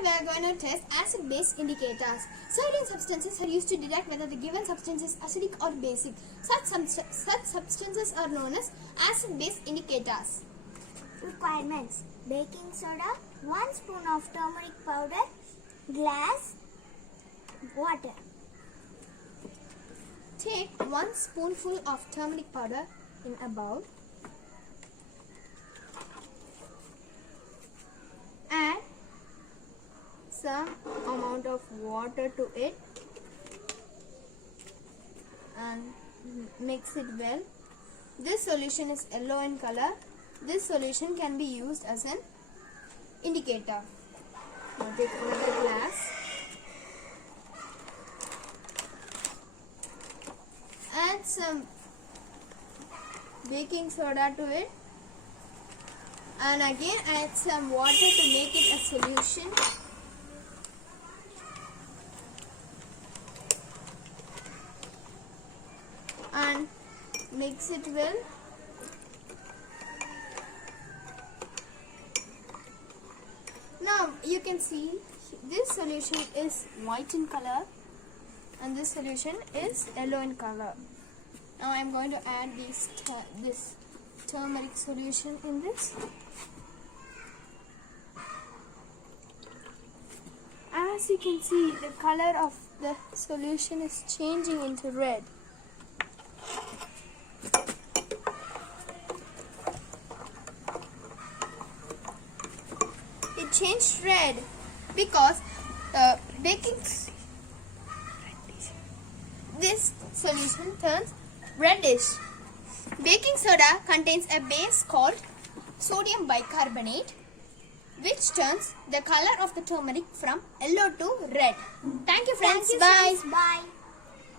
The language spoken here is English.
Today we are going to test acid-base indicators. Certain substances are used to detect whether the given substance is acidic or basic. Such substances are known as acid-base indicators. Requirements: baking soda, 1 spoon of turmeric powder, glass, water. Take 1 spoonful of turmeric powder in a bowl. Add some amount of water to it and mix it well. This solution is yellow in color. This solution can be used as an indicator. Now take another glass. Add some baking soda to it and again add some water to make it a solution. And mix it well. Now you can see this solution is white in color and this solution is yellow in color. Now I am going to add this turmeric solution in this. As you can see, the color of the solution is changing into red. It changed red because this solution turns reddish. Baking soda contains a base called sodium bicarbonate, which turns the color of the turmeric from yellow to red. Thank you, friends. Bye. Bye.